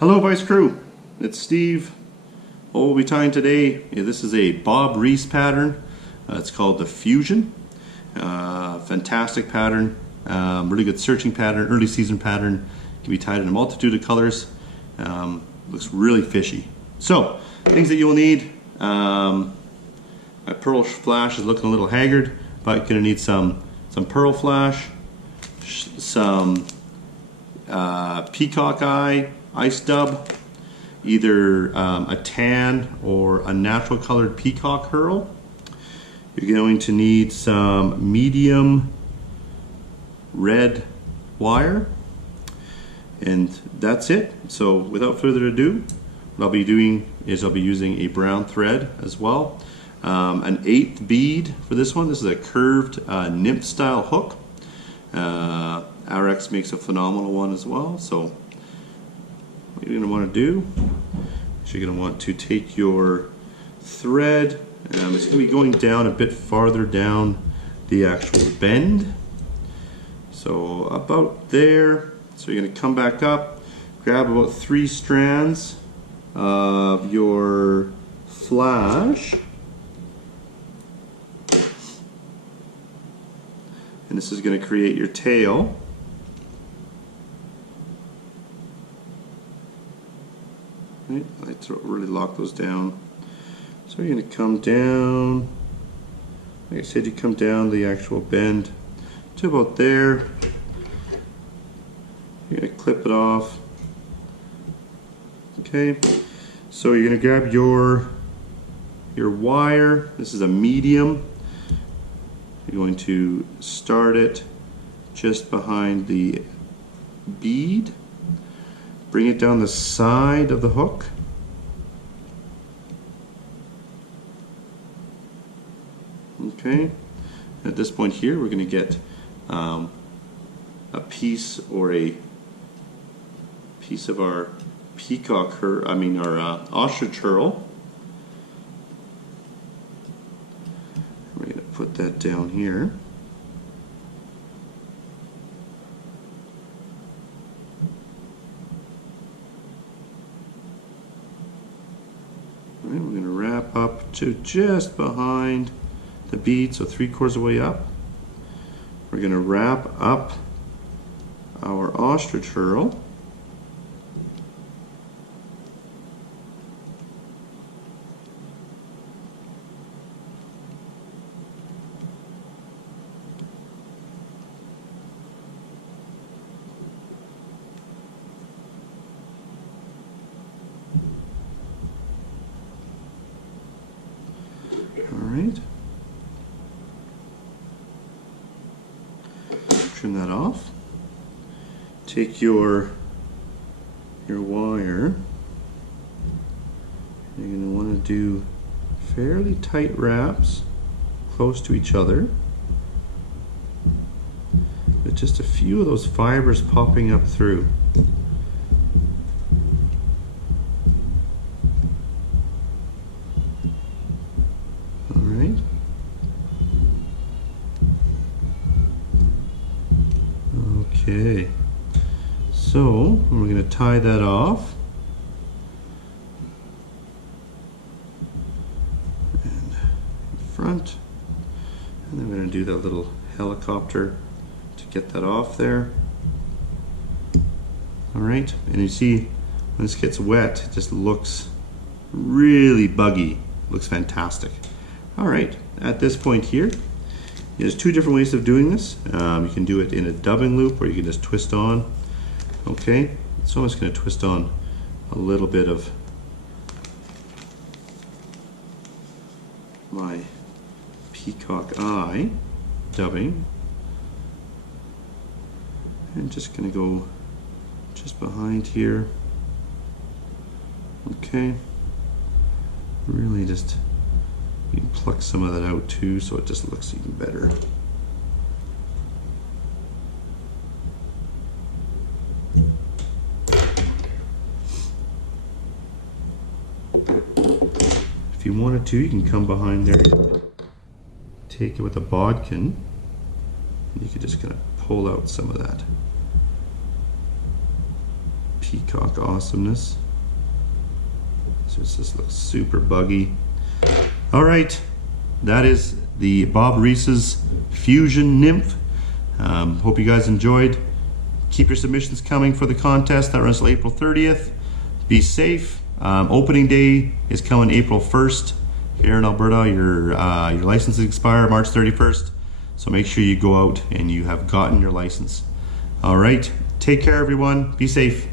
Hello Vise crew, it's Steve. What we'll be tying today, this is a Bob Reece pattern. It's called the Fusion. Fantastic pattern, really good searching pattern, early season pattern. Can be tied in a multitude of colors. Looks really fishy. So, things that you'll need. My pearl flash is looking a little haggard, but you're going to need some pearl flash, some peacock eye ice dub, either a tan or a natural colored peacock herl. You're going to need some medium red wire, and that's it. So without further ado, what I'll be doing is I'll be using a brown thread as well. An 1/8 bead for this one. This is a curved Nymph style hook. RX makes a phenomenal one as well. So what you're going to want to do is you're going to want to take your thread, it's going to be going down a bit farther down the actual bend. So about there. So you're going to come back up, grab about 3 strands of your flash, and this is going to create your tail. Right, I really lock those down. So you're going to come down, like I said, you come down the actual bend to about there. You're going to clip it off. Okay, so you're going to grab your wire. This is a medium. You're going to start it just behind the bead. Bring it down the side of the hook. Okay, at this point here we're going to get a piece or a piece of our peacock our ostrich herl. We're going to put that down here. We're going to wrap up to just behind the bead, so 3/4 of the way up. We're going to wrap up our ostrich herl. Alright. Trim that off. Take your wire. You're going to want to do fairly tight wraps close to each other, with just a few of those fibers popping up through. Okay, so we're going to tie that off, and in front, and then we're going to do that little helicopter to get that off there. Alright, and you see when this gets wet, it just looks really buggy, looks fantastic. Alright, at this point here, there's 2 different ways of doing this. You can do it in a dubbing loop, or you can just twist on. Okay, so I'm just going to twist on a little bit of my peacock eye dubbing, and just going to go just behind here. Okay, really just, you can pluck some of that out too, so it just looks even better. If you wanted to, you can come behind there, take it with a bodkin, and you can just kind of pull out some of that peacock awesomeness. So this looks super buggy. All right, that is the Bob Reese's Fusion Nymph. Hope you guys enjoyed. Keep your submissions coming for the contest. That runs till April 30th. Be safe. Opening day is coming April 1st. Here in Alberta, your licenses expire March 31st. So make sure you go out and you have gotten your license. All right, take care everyone. Be safe.